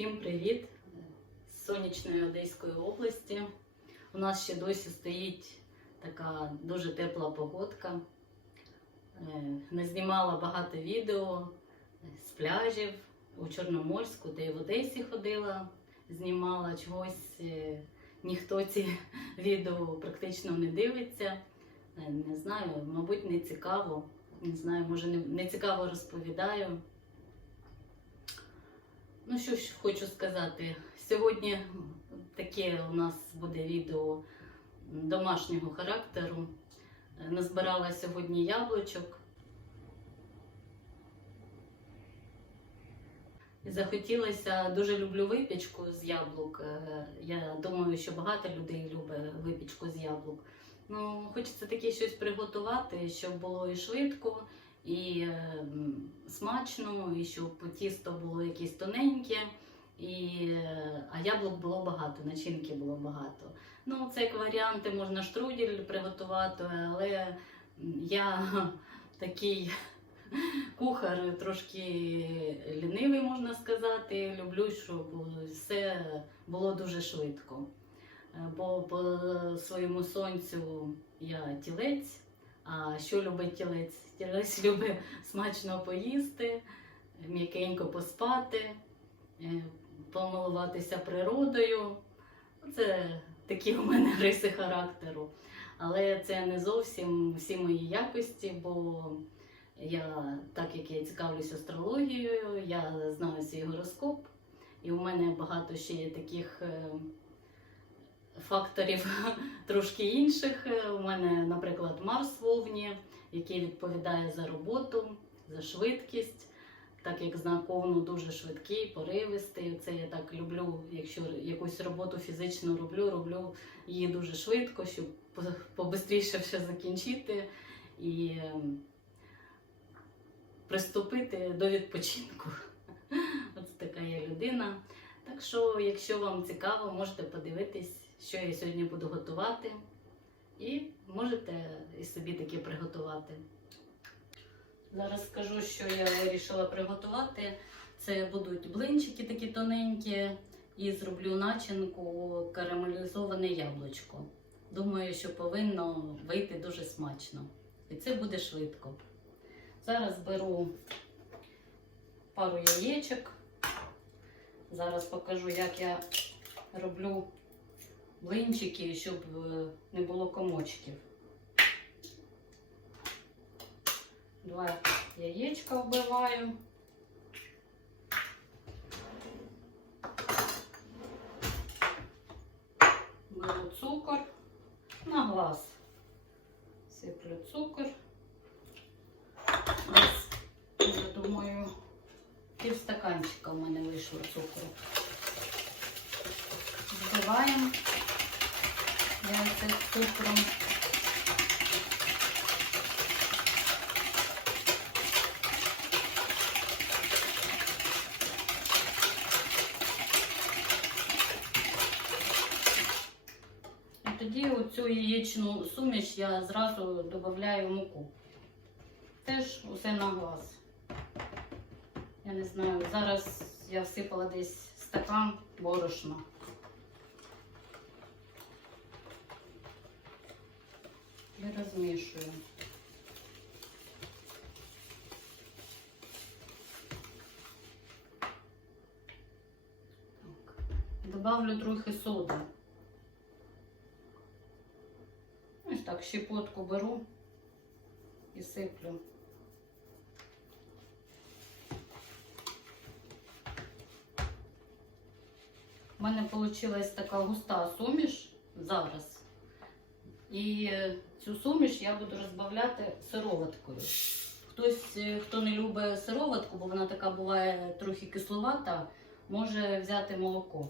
Всім привіт з сонячної Одеської області. У нас ще досі стоїть така дуже тепла погодка. Е, Не знімала багато відео з пляжів у Чорноморську, де і в Одесі ходила, знімала чогось. е, Ніхто ці відео практично не дивиться. Е, Не знаю, мабуть, не цікаво. Не знаю, може, не цікаво розповідаю. Ну, що ж хочу сказати. Сьогодні таке у нас буде відео домашнього характеру. Назбирала сьогодні яблучок. Захотілося, дуже люблю випічку з яблук. Е, Я думаю, що багато людей любить випічку з яблук. Ну, хочеться таке щось приготувати, щоб було і швидко, і е, смачно, і щоб тісто було якесь тоненьке, і, е, а яблук було багато, начинки було багато. Ну, це як варіанти, можна штрудель приготувати, але я такий кухар трошки лінивий, можна сказати. Люблю, щоб все було дуже швидко. Е, Бо по своєму сонцю я тілець. А що любить тілець? Тілець любить смачно поїсти, м'якенько поспати, е, помилуватися природою. Це такі у мене риси характеру. Але це не зовсім всі мої якості, бо я, так як я цікавлюся астрологією, я знаю свій гороскоп, і у мене багато ще є таких е, факторів трошки інших. У мене, наприклад, Марс в Овні, який відповідає за роботу, за швидкість. Так як знак дуже швидкий, поривистий. Це я так люблю, якщо якусь роботу фізично роблю, роблю її дуже швидко, щоб побистріше все закінчити і ем, приступити до відпочинку. Ось така я людина. Так що, якщо вам цікаво, можете подивитись, що я сьогодні буду готувати. І можете і собі таке приготувати. Зараз скажу, що я вирішила приготувати. Це будуть блинчики такі тоненькі, і зроблю начинку карамелізоване яблучко. Думаю, що повинно вийти дуже смачно. І це буде швидко. Зараз беру пару яєчок. Зараз покажу, як я роблю блинчики, щоб е, не було комочків. Два яєчка вбиваю. Беру цукор на глаз. Сиплю цукор. Десь, я думаю, пів стаканчика в мене вийшло цукру. Збиваємо яйця з цукром. Тоді у цю яєчну суміш я зразу додаю муку. Теж усе на глаз. Я не знаю, зараз я всипала десь стакан борошна. І розмішую. Добавлю трохи соди. Ось так щепотку беру і сиплю. У мене вийшла така густа суміш зараз. І е, цю суміш я буду розбавляти сироваткою. Хтось, е, хто не любить сироватку, бо вона така буває трохи кисловата, може взяти молоко.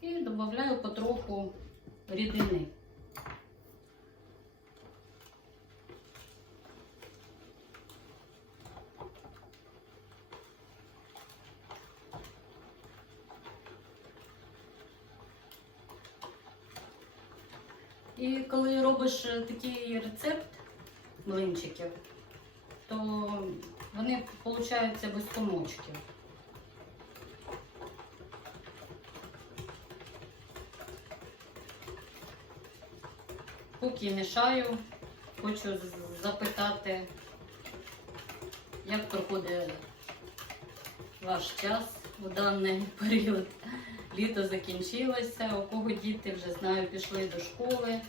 І додаю потроху рідини. робиш е, такий рецепт блинчиків, то вони получаються без комочків. Поки мішаю, хочу запитати, як проходить ваш час у даний період. Літо закінчилося, у кого діти вже знаю, пішли до школи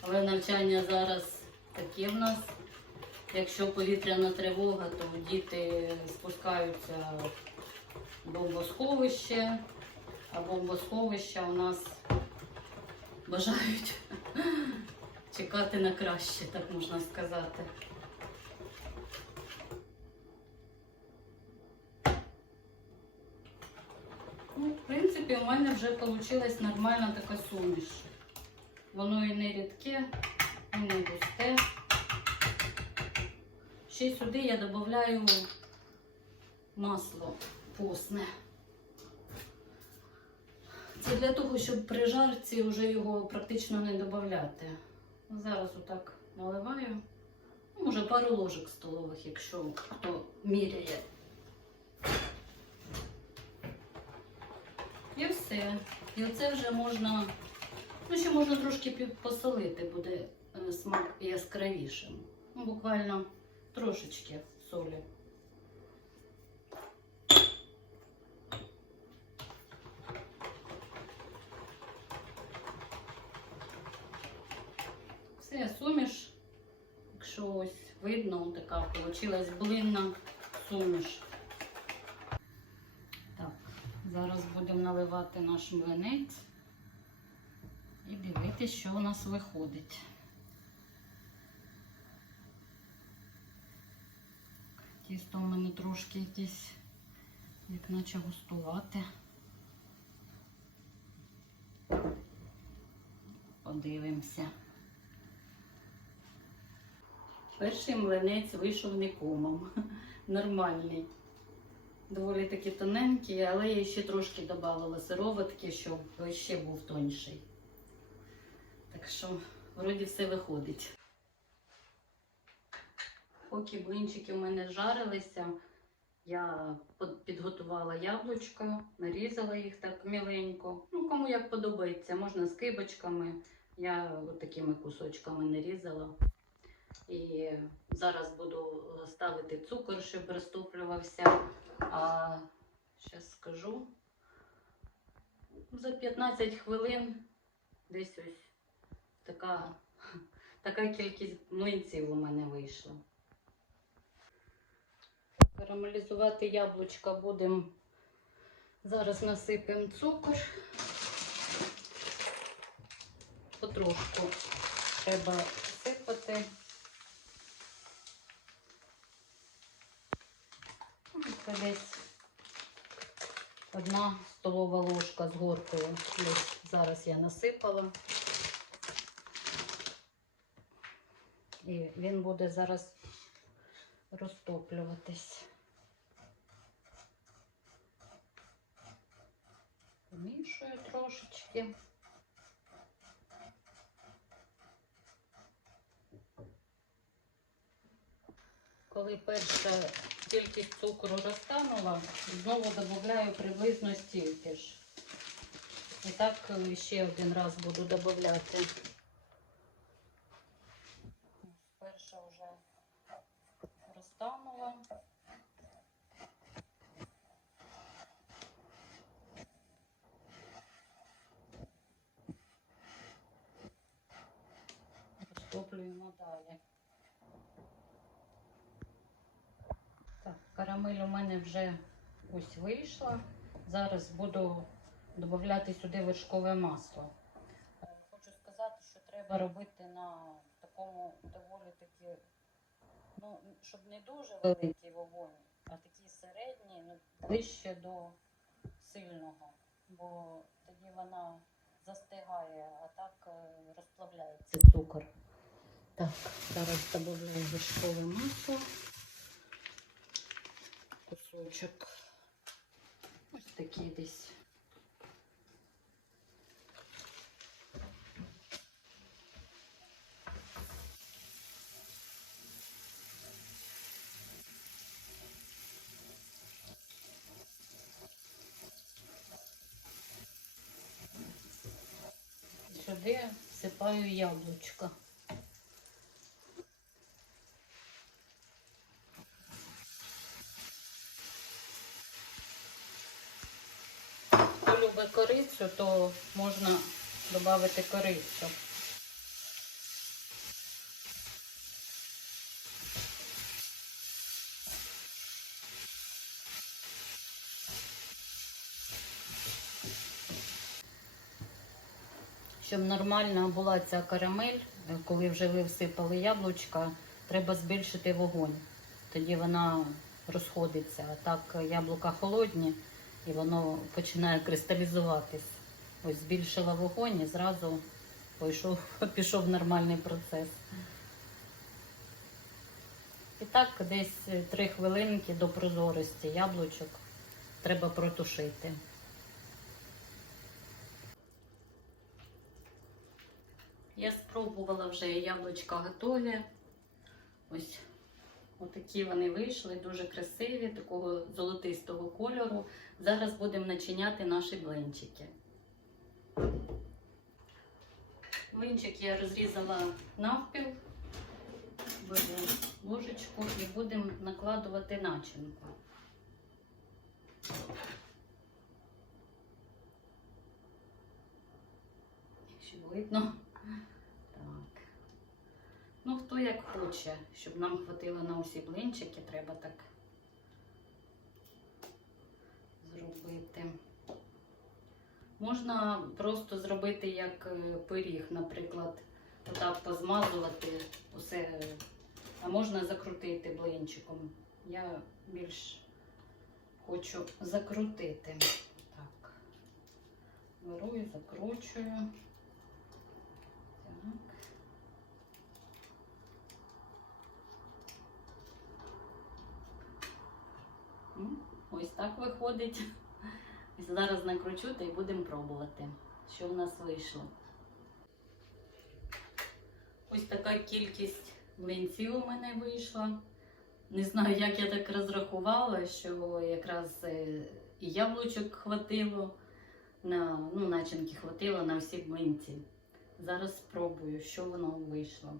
але навчання зараз таке в нас. Якщо повітряна тривога, то діти спускаються в бомбосховище, а бомбосховища у нас бажають чекати на краще, так можна сказати. Ну, в принципі, у мене вже вийшла нормальна така суміш. Воно і не рідке, і не густе. Ще сюди я додаю масло постне. Це для того, щоб при жарці вже його практично не додати. Зараз отак наливаю. Ну, Може пару ложок столових, якщо хто міряє. І все. І оце вже можна, ну ще можна трошки посолити, буде е, смак яскравішим. Ну, буквально трошечки солі. Все, суміш, якщо ось видно, така вийшла блинна суміш. Так, зараз будемо наливати наш млинець і що у нас виходить. Тісто в мене трошки якесь, як наче густувати. Подивимося. Перший млинець вийшов не комом. Нормальний. Доволі таки тоненький, але я ще трошки додавала сироватки, щоб ще був тонший. Так що, вроді все виходить. Поки блинчики у мене жарилися, я підготувала яблучка, нарізала їх так міленько. Ну, кому як подобається, можна з кибочками. Я такими кусочками нарізала. І зараз буду ставити цукор, щоб розтоплювався. А зараз скажу. За 15 хвилин десь ось така, така кількість млинців у мене вийшла. Карамелізувати яблучка будемо. Зараз насипемо цукор. Потрошку треба сипати. Ну, Це десь одна столова ложка з горкою. Десь зараз я насипала. І він буде зараз розтоплюватись. Помішую трошечки. Коли перша кількість цукру розтанула, знову додаю приблизно стільки ж. І так ще один раз буду додати. Перша вже розтанула. Розтоплюємо далі. Так, карамель у мене вже ось вийшла. Зараз буду додати сюди вершкове масло. Хочу сказати, що треба робити на такому доволі таки, ну, щоб не дуже великий вогонь, а такий середній, ну, ближче до сильного, бо тоді вона застигає, а так е, розплавляється цукор. Так, зараз додаю вершкове масло кусочок. Ось такий десь. Сюди всипаю яблучко. Любить корицю, то можна додати корицю. Щоб нормальна була ця карамель, коли вже ви всипали яблучка, треба збільшити вогонь. Тоді вона розходиться. А так яблука холодні і воно починає кристалізуватись. Ось збільшила вогонь і зразу пішов, пішов нормальний процес. І так десь 3 хвилинки до прозорості яблучок треба протушити. Я спробувала вже яблучка готові. Ось отакі вони вийшли, дуже красиві, такого золотистого кольору. Зараз будемо начиняти наші блинчики. Блинчик я розрізала навпіл, беру ложечку і будемо накладувати начинку. Якщо видно. Ну, хто як хоче, щоб нам хватило на усі блинчики, треба так зробити. Можна просто зробити як е, пиріг, наприклад, отак позмазувати усе, а можна закрутити блинчиком. Я більш хочу закрутити. Так. Беру і закручую. Так. М, Ось так виходить. Зараз накручу та й будемо пробувати, що в нас вийшло. Ось така кількість млинців у мене вийшла. Не знаю, як я так розрахувала, що якраз е, і яблучок хватило, на, ну, начинки хватило на всі млинці. Зараз спробую, що воно вийшло.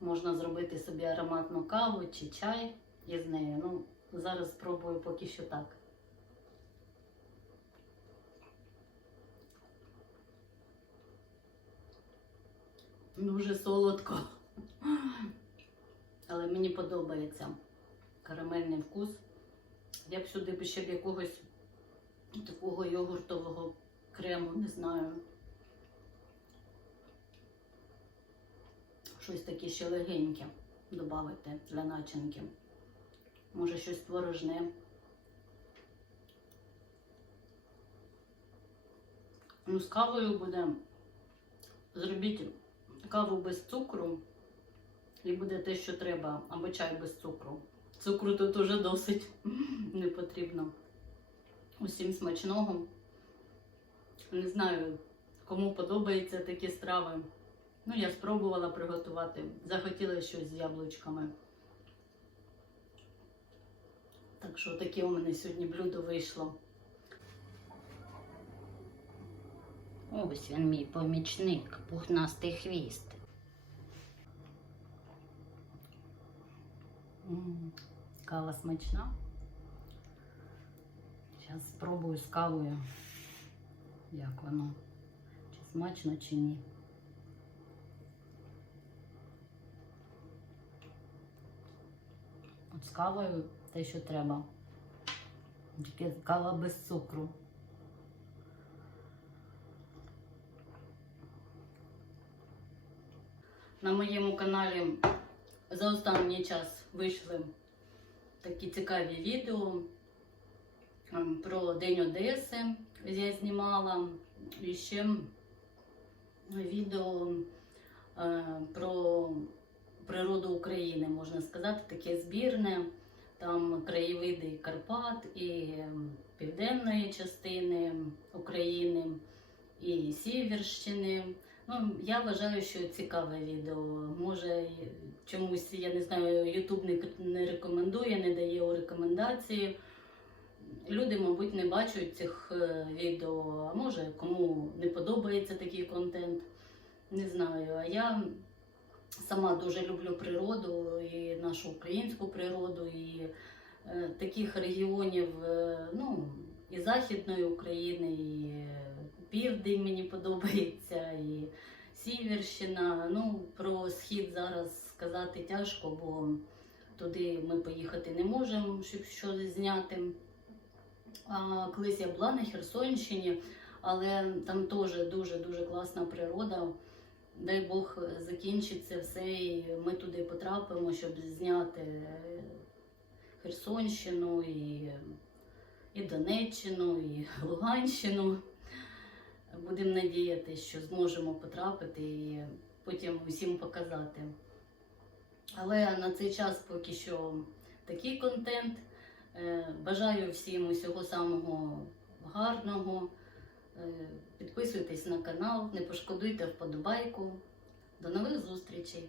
Можна зробити собі ароматну каву чи чай із нею. Ну, зараз спробую поки що так. Дуже солодко. Але мені подобається карамельний вкус. Я б сюди ще б якогось такого йогуртового крему, не знаю. Щось таке ще легеньке додати для начинки. Може щось творожне. Ну, з кавою буде. Зробіть каву без цукру і буде те, що треба, або чай без цукру. Цукру тут уже досить не потрібно. Усім смачного. Не знаю, кому подобаються такі страви. Ну, я спробувала приготувати. Захотіла щось з яблучками. Так що таке у мене сьогодні блюдо вийшло. Ось він мій помічник, пухнастий хвіст. Кава смачна. Зараз спробую з кавою, як воно, чи смачно, чи ні. От з кавою те, що треба. Тільки кава без цукру. На моєму каналі за останній час вийшли такі цікаві відео ем, про День Одеси. Я знімала і ще відео е, про природу України, можна сказати, таке збірне. Там краєвиди Карпат і ем, південної частини України, і Сіверщини. Ну, я вважаю, що цікаве відео. Може, чомусь, я не знаю, Ютуб не, рекомендує, не дає рекомендації. Люди, мабуть, не бачать цих е, відео, а може кому не подобається такий контент. Не знаю. А я сама дуже люблю природу і нашу українську природу, і е, таких регіонів, е, ну, і Західної України, і е, Південь мені подобається, і Сіверщина. Ну, про схід зараз сказати тяжко, бо туди ми поїхати не можемо, щоб щось зняти. А колись я була на Херсонщині, але там теж дуже-дуже класна природа. Дай Бог закінчиться все, і ми туди потрапимо, щоб зняти е, Херсонщину і, і Донеччину, і Луганщину. Будемо надіятися, що зможемо потрапити і потім усім показати. Але на цей час поки що такий контент. Е, Бажаю всім усього самого гарного. Е, Підписуйтесь на канал, не пошкодуйте вподобайку. До нових зустрічей!